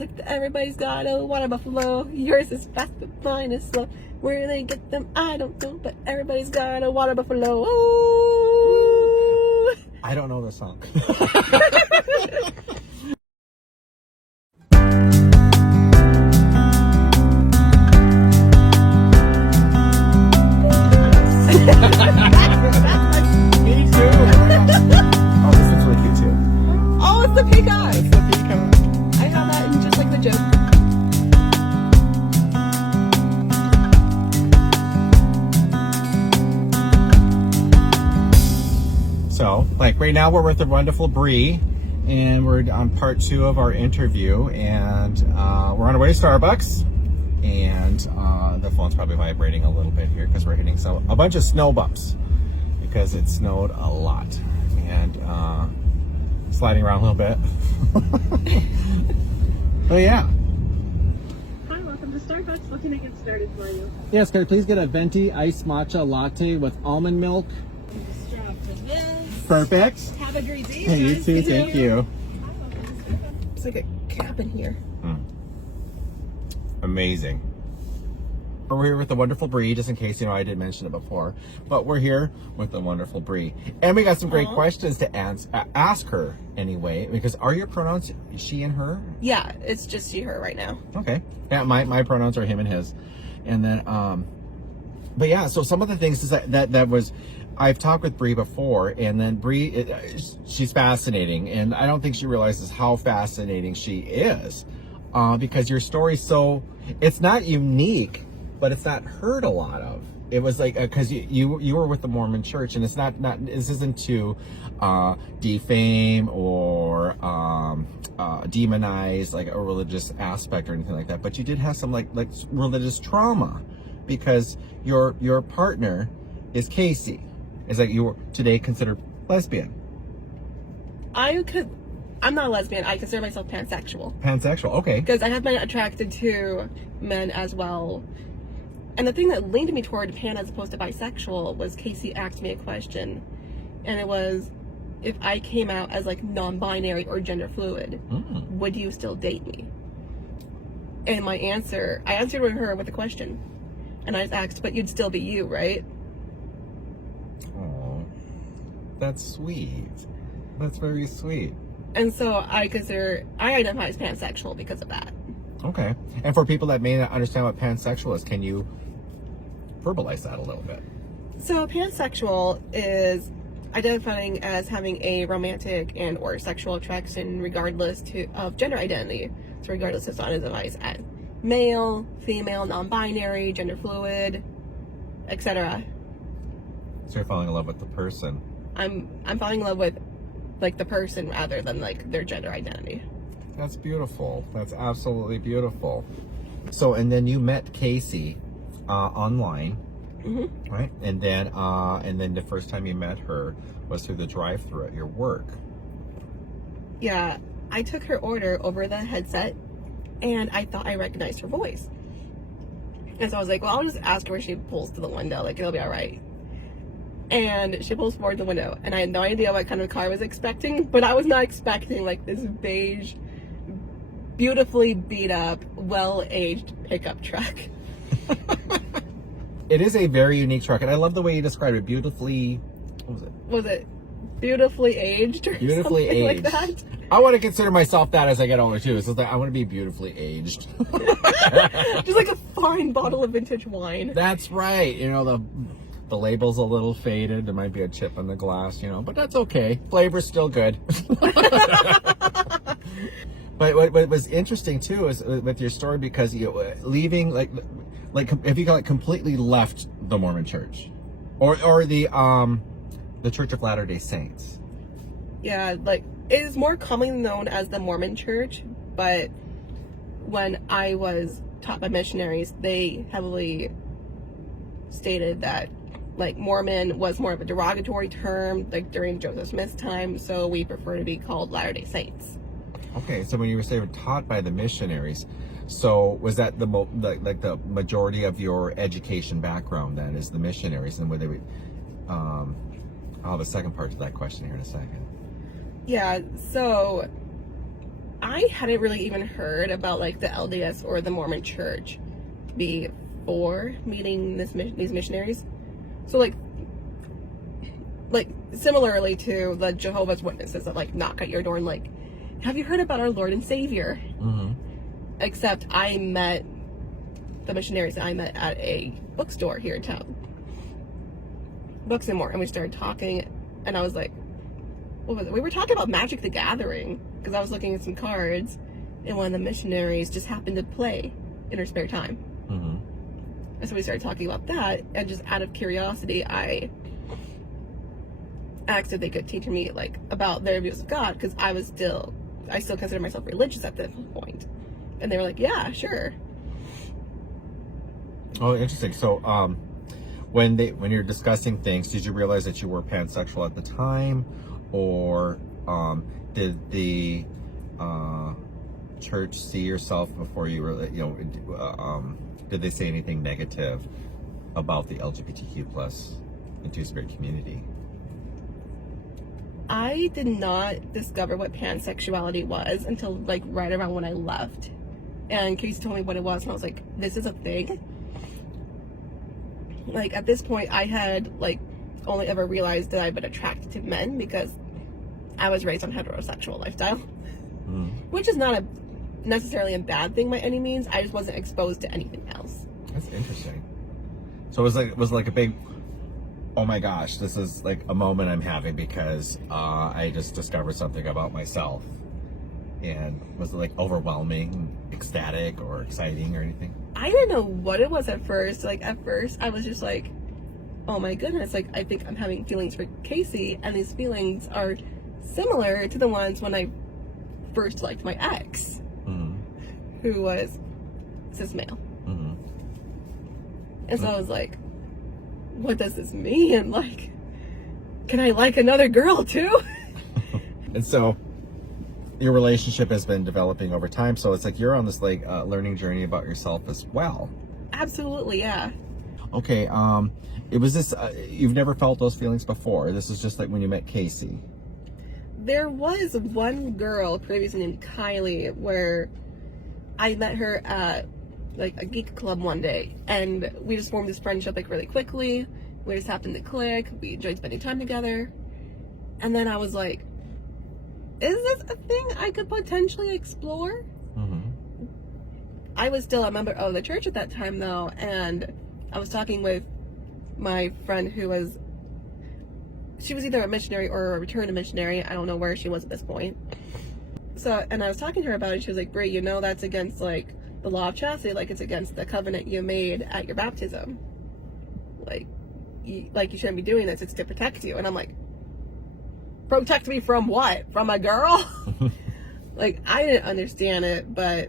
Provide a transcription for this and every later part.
It's like everybody's got a water buffalo. Yours is fast, but mine is slow. Where they get them, I don't know, but everybody's got a water buffalo. Ooh. I don't know the song. Me too. Oh, this looks really cute too. Oh, it's the peacock. It's the peacock. I have that in just like the joke. So, like right now we're with the wonderful Bree, and we're on part 2 of our interview, and we're on our way to Starbucks, and the phone's probably vibrating a little bit here because we're hitting a bunch of snow bumps because it snowed a lot, and sliding around a little bit. But yeah. Hi, welcome to Starbucks. What can I get started for you? Yes, could I please get a venti iced matcha latte with almond milk? Just drop this. Perfect. Have a great day. Hey, you too. Thank you. It's like a cap in here. Amazing. But we're here with the wonderful Bree, just in case, I didn't mention it before. But we're here with the wonderful Bree. And we got some great questions to ask her anyway. Because are your pronouns she and her? Yeah, it's just she, her right now. Okay. Yeah, my pronouns are him and his. And then, but yeah, so some of the things is that was, I've talked with Bree before, and then Bree, she's fascinating. And I don't think she realizes how fascinating she is. Because your story's so, it's not unique, but it's not heard a lot of. It was like, because you were with the Mormon Church, and it's not this isn't to defame or demonize like a religious aspect or anything like that. But you did have some like religious trauma, because your partner is Casey. Is like you were today considered lesbian. I'm not a lesbian. I consider myself pansexual. Pansexual, okay. Because I have been attracted to men as well. And the thing that leaned me toward pan as opposed to bisexual was Casey asked me a question. And it was, if I came out as like non-binary or gender fluid, would you still date me? And I answered her with a question. And I asked, but you'd still be you, right? Oh, that's sweet. That's very sweet. And so I identify as pansexual because of that. Okay. And for people that may not understand what pansexual is, can you verbalize that a little bit? So pansexual is identifying as having a romantic and or sexual attraction regardless of gender identity. So regardless of identifies as male, female, non-binary, gender fluid, etc. So you're falling in love with the person. I'm falling in love with like the person rather than like their gender identity. That's beautiful. That's absolutely beautiful. So, and then you met Casey online, right? And then the first time you met her was through the drive-thru at your work. Yeah, I took her order over the headset, and I thought I recognized her voice. And so I was like, well, I'll just ask her when she pulls to the window, like it'll be all right. And she pulls forward the window, and I had no idea what kind of car I was expecting, but I was not expecting like this beige, beautifully beat up, well-aged pickup truck. It is a very unique truck, and I love the way you described it. Beautifully, what was it? Was it beautifully aged or beautifully something aged. like that? I want to consider myself that as I get older too. So it's like I want to be beautifully aged. Just like a fine bottle of vintage wine. That's right. The label's a little faded. There might be a chip on the glass, but that's okay. Flavor's still good. But what was interesting too is with your story, because leaving like if you completely left the Mormon Church, or the Church of Latter-day Saints. Yeah, like it is more commonly known as the Mormon Church, but when I was taught by missionaries, they heavily stated that like Mormon was more of a derogatory term, like during Joseph Smith's time, so we prefer to be called Latter-day Saints. Okay, so when you were saying taught by the missionaries, so was that the majority of your education background then is the missionaries, and were they? I'll have a second part to that question here in a second. Yeah, so I hadn't really even heard about like the LDS or the Mormon Church before meeting these missionaries. So like similarly to the Jehovah's Witnesses that like knock at your door and like, have you heard about our Lord and Savior? Mm-hmm. Except I met the missionaries that I met at a bookstore here in town, Books and More, and we started talking, and I was like, what was it? We were talking about Magic the Gathering because I was looking at some cards, and one of the missionaries just happened to play in her spare time. Mm-hmm. And so we started talking about that, and just out of curiosity, I asked if they could teach me like about their views of God, because I still consider myself religious at this point, and they were like, yeah, sure. Oh, interesting. So, when you're discussing things, did you realize that you were pansexual at the time, or did the church see yourself before you were, did they say anything negative about the LGBTQ plus and two-spirit community? I did not discover what pansexuality was until like right around when I left, and Casey told me what it was, and I was like, this is a thing. Like at this point, I had like only ever realized that I've been attracted to men because I was raised on heterosexual lifestyle, which is not necessarily a bad thing by any means. I just wasn't exposed to anything else. That's interesting. So it was like a big, oh my gosh, this is like a moment I'm having because I just discovered something about myself. And was it like overwhelming, ecstatic, or exciting, or anything? I didn't know what it was at first. Like at first I was just like, oh my goodness, like I think I'm having feelings for Casey, and these feelings are similar to the ones when I first liked my ex, who was cis male. And so I was like, what does this mean? Like, can I like another girl too? And so your relationship has been developing over time, so it's like you're on this like learning journey about yourself as well. Absolutely, yeah. Okay, it was this, you've never felt those feelings before. This is just like when you met Casey. There was one girl previously named Kylie where I met her at like a geek club one day, and we just formed this friendship like really quickly. We just happened to click. We enjoyed spending time together. And then I was like, is this a thing I could potentially explore? I was still a member of the church at that time though, and I was talking with my friend she was either a missionary or a returned missionary. I don't know where she was at this point. So, and I was talking to her about it. She was like, Brie, that's against like the law of chastity. Like it's against the covenant you made at your baptism. Like you shouldn't be doing this. It's to protect you. And I'm like, protect me from what? From a girl? Like I didn't understand it, but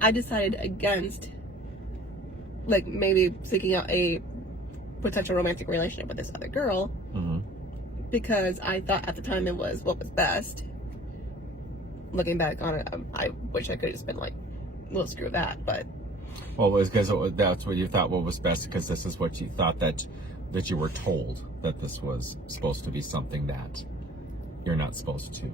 I decided against like maybe seeking out a potential romantic relationship with this other girl, because I thought at the time it was what was best. Looking back on it, I wish I could have just been like, well, screw that. But well, it was because that's what you thought what was best, because this is what you thought that you were told, that this was supposed to be something that you're not supposed to.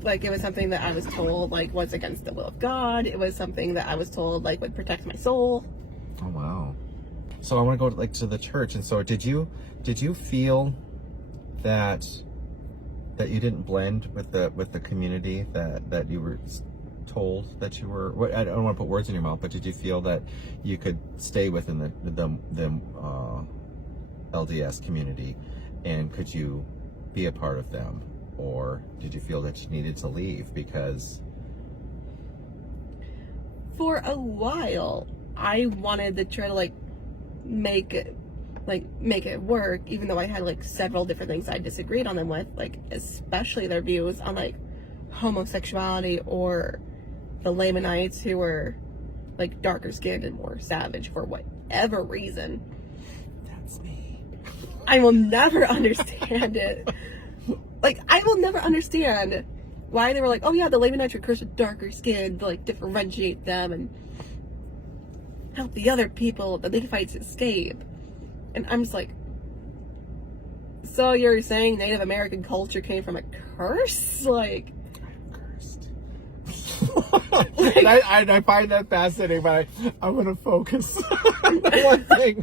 Like it was something that I was told like was against the will of God. It was something that I was told like would protect my soul. Oh wow. So I want to go to the church, and so did you feel that you didn't blend with the community that you were told that you were? What, I don't want to put words in your mouth, but did you feel that you could stay within the LDS community, and could you be a part of them? Or did you feel that you needed to leave because... For a while, I wanted to try to like make it work, even though I had like several different things I disagreed on them with, like especially their views on like homosexuality, or the Lamanites who were like darker skinned and more savage for whatever reason. That's me. I will never understand it. Like, I will never understand why they were like, oh yeah, the Lamanites were cursed with darker skin to like differentiate them and help the other people, the Nephites, escape. And I'm just like, So you're saying Native American culture came from a curse? Like, cursed. I find that fascinating, but I'm going to focus on one thing.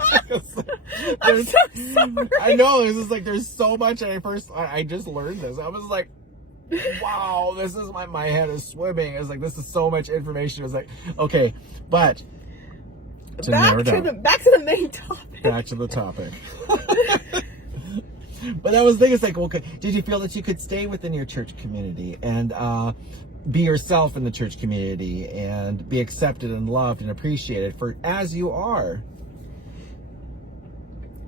I'm so sorry. I know, this is like, there's so much, and I just learned this. I was like, wow, this is my head is swimming. It's like, this is so much information. It's like, okay, but back to the main topic. Back to the topic. But I was thinking, it's like, okay, did you feel that you could stay within your church community and be yourself in the church community and be accepted and loved and appreciated for as you are?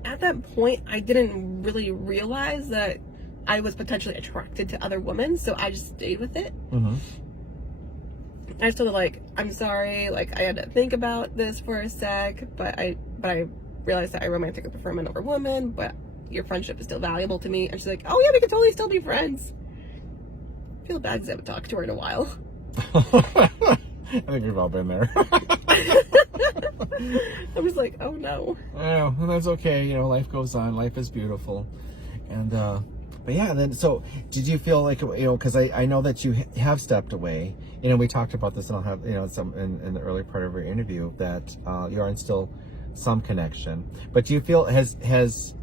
At that point, I didn't really realize that I was potentially attracted to other women, so I just stayed with it. Mm-hmm. I was sort of like, I'm sorry, like, I had to think about this for a sec, but I realized that I romantically prefer men over women, but your friendship is still valuable to me. And she's like, oh yeah, we could totally still be friends. I feel bad because I haven't talked to her in a while. I think we've all been there. I was like, oh no. Oh, that's okay. You know, life goes on. Life is beautiful. And, but yeah, then, so did you feel like, you know, because I know that you have stepped away, you know, we talked about this and I'll have, you know, some in the early part of our interview that you are in still some connection, but do you feel because,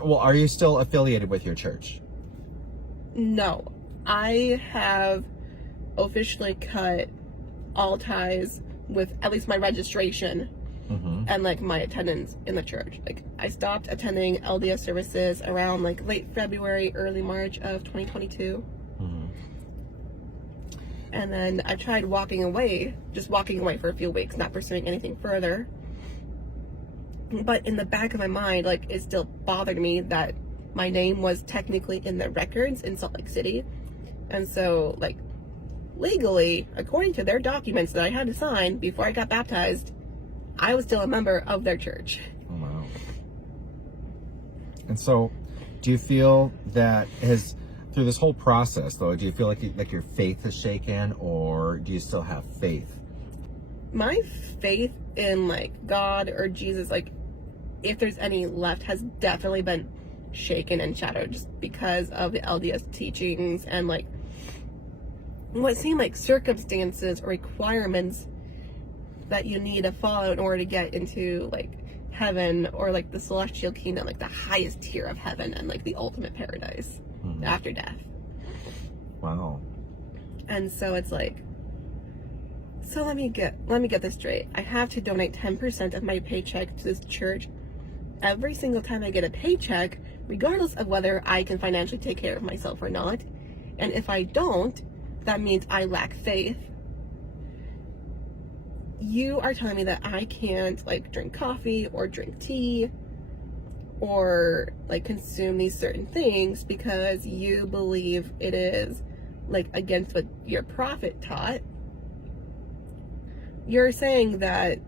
well, are you still affiliated with your church? No, I have officially cut all ties with at least my registration. Mm-hmm. And like my attendance in the church. Like I stopped attending LDS services around like late February, early March of 2022. Mm-hmm. And then I tried walking away for a few weeks, not pursuing anything further. But in the back of my mind, like it still bothered me that my name was technically in the records in Salt Lake City. And so like legally, according to their documents that I had to sign before I got baptized, I was still a member of their church. Oh, wow. And so, do you feel that through this whole process, though, do you feel like your faith is shaken, or do you still have faith? My faith in like God or Jesus, like if there's any left, has definitely been shaken and shattered just because of the LDS teachings and like what seemed like circumstances or requirements that you need to follow in order to get into like heaven or like the celestial kingdom, like the highest tier of heaven and like the ultimate paradise after death. Wow. And so it's like, so let me get this straight. I have to donate 10% of my paycheck to this church every single time I get a paycheck, regardless of whether I can financially take care of myself or not. And if I don't, that means I lack faith. You are telling me that I can't like drink coffee or drink tea or like consume these certain things because you believe it is like against what your prophet taught. You're saying that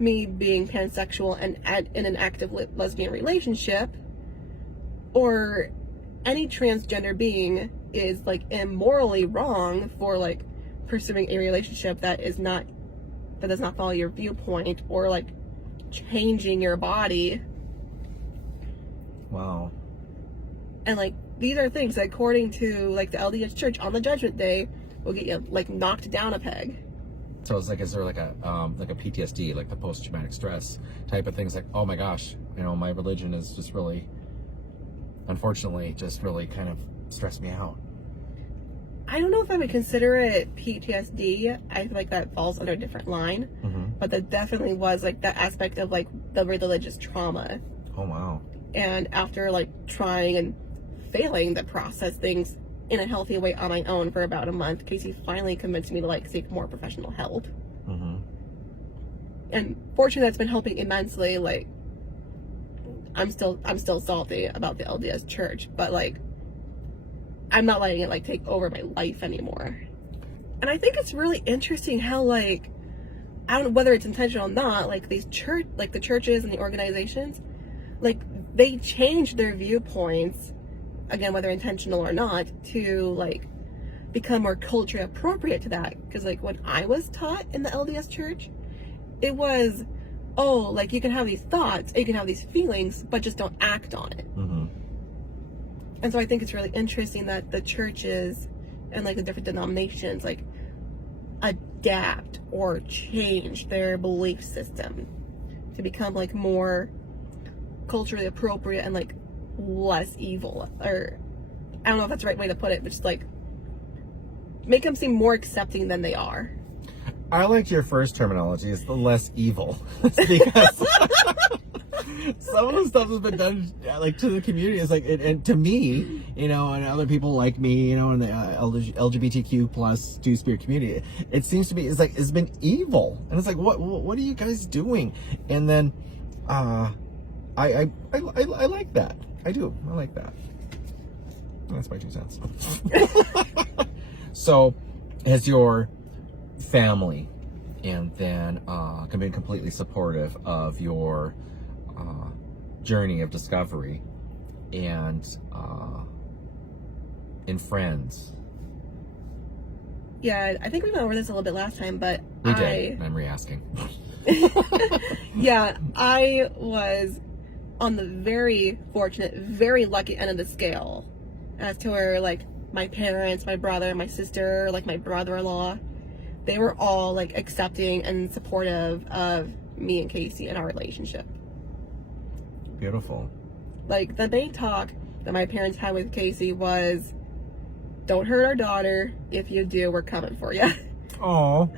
me being pansexual and in an active lesbian relationship or any transgender being is like immorally wrong for like pursuing a relationship that does not follow your viewpoint or like changing your body. Wow. And like these are things that according to like the LDS church on the judgment day will get you like knocked down a peg. So it's like, is there like a PTSD, like the post-traumatic stress type of things? Like, oh my gosh, you know, my religion is just really, unfortunately, just really kind of stressed me out. I don't know if I would consider it PTSD. I feel like that falls under a different line. Mm-hmm. But there definitely was like that aspect of like the religious trauma. Oh wow. And after like trying and failing to process things in a healthy way on my own for about a month, Casey finally convinced me to like seek more professional help. Mm-hmm. And fortunately that's been helping immensely. Like I'm still salty about the LDS church, but like I'm not letting it like take over my life anymore. And I think it's really interesting how like, I don't know whether it's intentional or not, like the churches and the organizations, like they change their viewpoints, again, whether intentional or not, to like become more culturally appropriate to that. Because like when I was taught in the LDS church, it was, oh, like you can have these thoughts, you can have these feelings, but just don't act on it. Mm-hmm. And so I think it's really interesting that the churches and like the different denominations like adapt or change their belief system to become like more culturally appropriate and like less evil, or I don't know if that's the right way to put it, but just like make them seem more accepting than they are. I liked your first terminology, is the less evil. Because some of the stuff that's been done like to the community is like, and to me, you know, and other people like me, you know, in the LGBTQ+ two-spirit community, it seems to be, it's been evil. And it's like, what are you guys doing? And then I like that. I do. I like that. That's my 2 cents. So, has your family and then been completely supportive of your journey of discovery and in friends? Yeah, I think we went over this a little bit last time, but We did. I'm re-asking. Yeah, I was on the very fortunate, very lucky end of the scale as to where like my parents, my brother, my sister, like my brother-in-law, they were all like accepting and supportive of me and Casey and our relationship. Beautiful. Like the main talk that my parents had with Casey was, don't hurt our daughter. If you do, we're coming for you. Oh,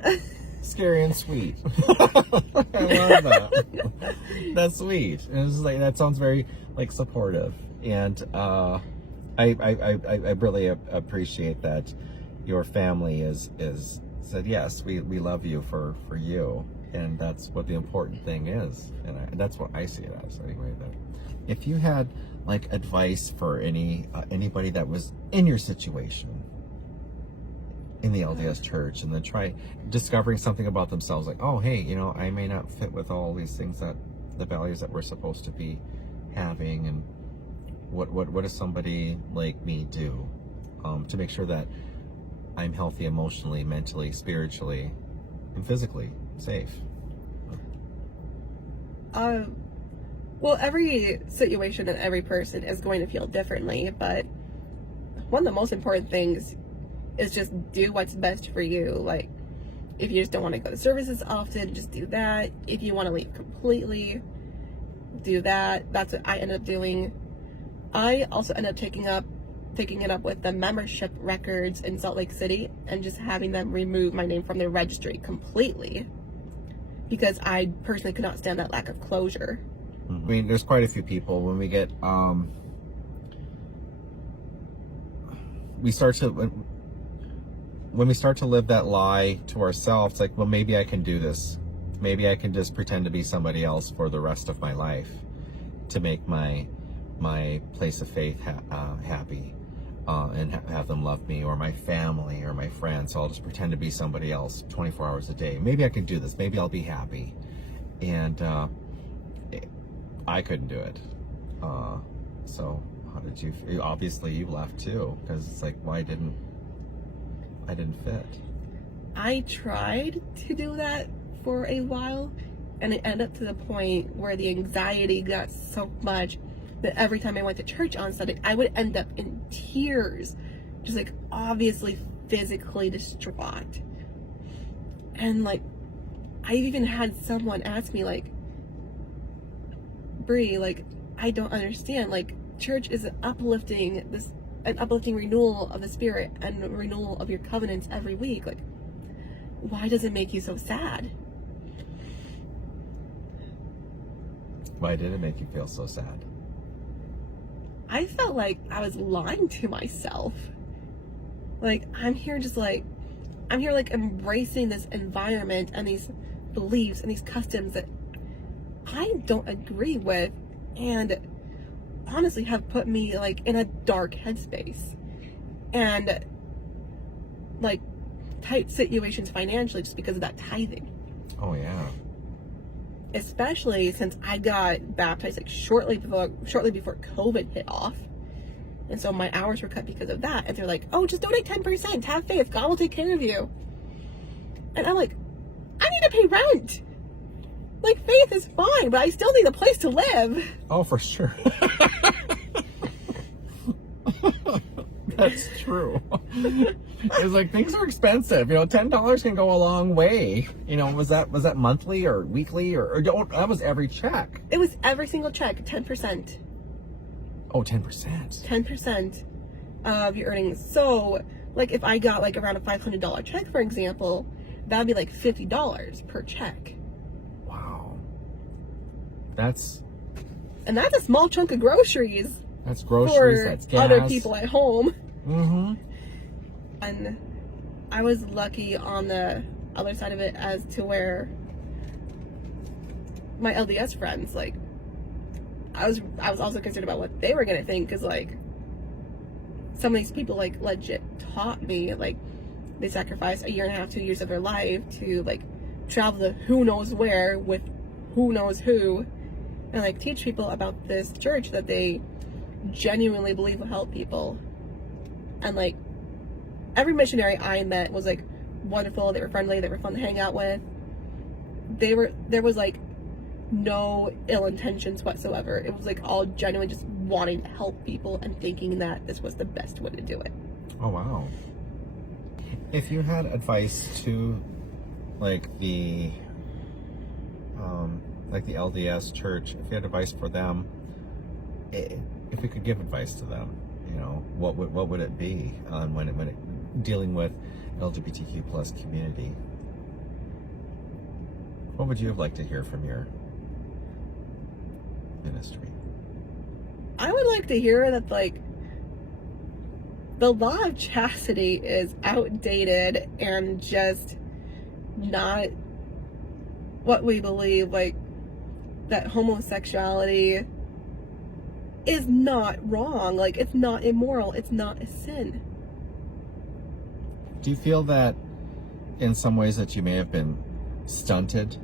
scary and sweet. I love that. That's sweet. And it's like, that sounds very like supportive. And I really appreciate that your family is said, yes, we love you for you. And that's what the important thing is. And that's what I see it as anyway. That if you had like advice for anybody that was in your situation in the LDS church, and then try discovering something about themselves, like, oh, hey, you know, I may not fit with all these things, that the values that we're supposed to be having, and what does somebody like me do to make sure that I'm healthy emotionally, mentally, spiritually, and physically safe? Well, every situation and every person is going to feel differently, but one of the most important things is just do what's best for you. Like, if you just don't want to go to services often, just do that. If you want to leave completely, do that. That's what I ended up doing. I also ended up taking it up with the membership records in Salt Lake City and just having them remove my name from their registry completely, because I personally could not stand that lack of closure. I mean, there's quite a few people when we get when we start to live that lie to ourselves, like, well, maybe I can do this. Maybe I can just pretend to be somebody else for the rest of my life to make my place of faith happy, and have them love me, or my family, or my friends. So I'll just pretend to be somebody else 24 hours a day. Maybe I can do this. Maybe I'll be happy. And I couldn't do it. So how did you? Obviously, you left too, because it's like, why didn't I fit? I tried to do that for a while, and it ended up to the point where the anxiety got so much that every time I went to church on Sunday, I would end up in tears, just like obviously physically distraught. And like, I even had someone ask me, like, Bree, like, I don't understand, like, church is an uplifting renewal of the spirit and renewal of your covenants every week. Like, why does it make you so sad? Why did it make you feel so sad? I felt like I was lying to myself. Like, I'm here like embracing this environment and these beliefs and these customs that I don't agree with, and honestly have put me like in a dark headspace and like tight situations financially just because of that tithing. Oh yeah. Especially since I got baptized like shortly before COVID hit off. And so my hours were cut because of that. And they're like, oh, just donate 10%, have faith, God will take care of you. And I'm like, I need to pay rent. Like, Faith is fine, but I still need a place to live. Oh, for sure. That's true. It's like, things are expensive. You know, $10 can go a long way. You know, was that monthly or weekly or that was every check? It was every single check, 10%. Oh, 10%. 10% of your earnings. So, like, if I got like around a $500 check, for example, that'd be like $50 per check. Wow. That's a small chunk of groceries. That's groceries, for that's gas. Other people at home. Mm-hmm. And I was lucky on the other side of it as to where my LDS friends, like, I was also concerned about what they were gonna think, because like some of these people like legit taught me, like, they sacrificed 1.5 years, 2 years of their life to like travel to who knows where with who knows who, and like teach people about this church that they genuinely believe will help people. And like every missionary I met was like wonderful. They were friendly, they were fun to hang out with. There was like no ill intentions whatsoever. It was like all genuine, just wanting to help people and thinking that this was the best way to do it. Oh, wow. If you had advice to like the LDS church, if you had advice for them, if we could give advice to them, you know, what would it be on when it dealing with LGBTQ plus community? What would you have liked to hear from your ministry? I would like to hear that like the law of chastity is outdated and just not what we believe, like that homosexuality is not wrong, like it's not immoral, it's not a sin. Do you feel that in some ways that you may have been stunted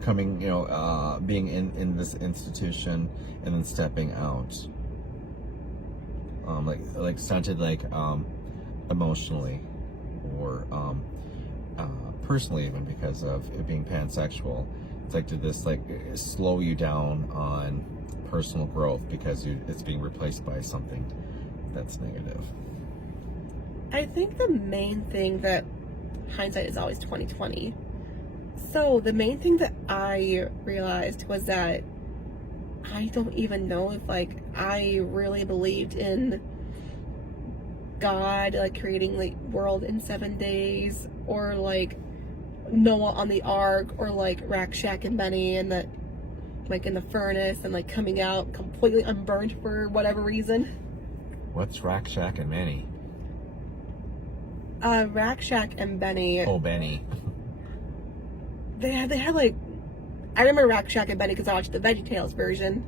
coming, you know, being in this institution and then stepping out, like stunted, like emotionally or personally, even because of it being pansexual? It's like, did this like slow you down on personal growth because it's being replaced by something that's negative? I think the main thing that hindsight is always 20/20. So the main thing that I realized was that I don't even know if like I really believed in God, like creating like world in 7 days, or like Noah on the ark, or like Rack, Shack, and Benny and the like in the furnace and like coming out completely unburnt for whatever reason. What's Rack, Shack, and Benny? Rack, Shack, and Benny. Oh, Benny. They had like, I remember Rack, Shack, and Benny because I watched the VeggieTales version,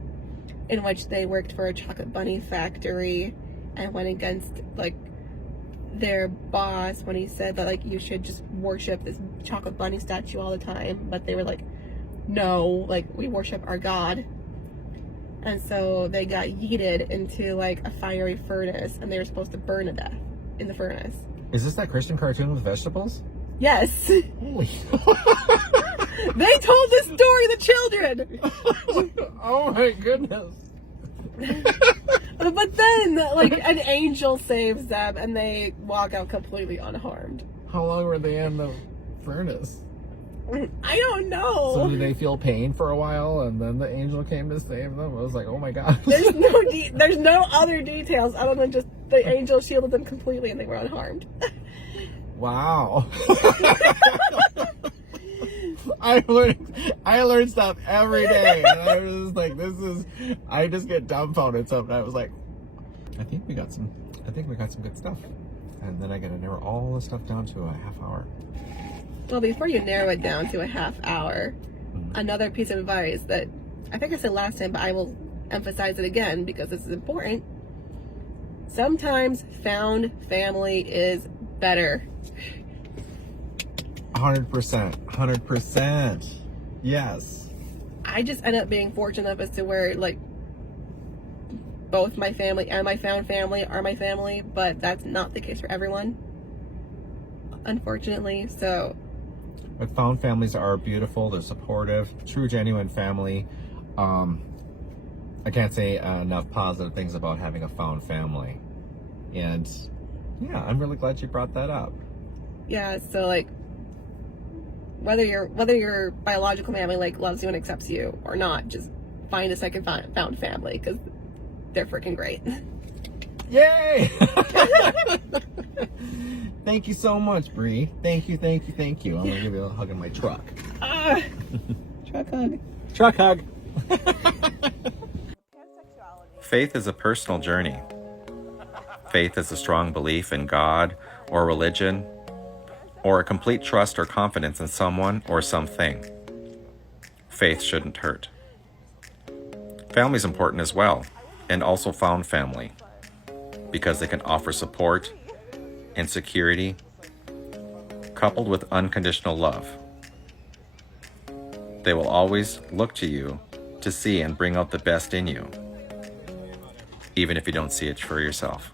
in which they worked for a chocolate bunny factory and went against like their boss when he said that like you should just worship this chocolate bunny statue all the time, but they were like, no, like we worship our God. And so they got yeeted into like a fiery furnace, and they were supposed to burn to death in the furnace. Is this that Christian cartoon with vegetables? Yes. Holy. They told this story to children. Oh my goodness. But then, like, an angel saves them, and they walk out completely unharmed. How long were they in the furnace? I don't know. So did they feel pain for a while, and then the angel came to save them? I was like, oh my god. There's no other details other than just the angel shielded them completely, and they were unharmed. Wow. I learn stuff every day, and I was just like, I just get dumbfounded. So I was like, I think we got some good stuff. And then I gotta narrow all this stuff down to a half hour. Well, before you narrow it down to a half hour, another piece of advice that I think I said last time, but I will emphasize it again because this is important. Sometimes found family is better. 100%. Yes. I just end up being fortunate enough as to where, like, both my family and my found family are my family, but that's not the case for everyone, unfortunately. So But found families are beautiful. They're supportive, true, genuine family. I can't say enough positive things about having a found family. And yeah, I'm really glad you brought that up. Yeah, so like whether your biological family like loves you and accepts you or not, just find a second found family, because they're freaking great. Yay! Thank you so much, Bree. Thank you. I'm gonna give you a hug in my truck. Truck hug. Truck hug. Faith is a personal journey. Faith is a strong belief in God or religion, or a complete trust or confidence in someone or something. Faith shouldn't hurt. Family is important as well, and also found family, because they can offer support and security, coupled with unconditional love. They will always look to you to see and bring out the best in you, even if you don't see it for yourself.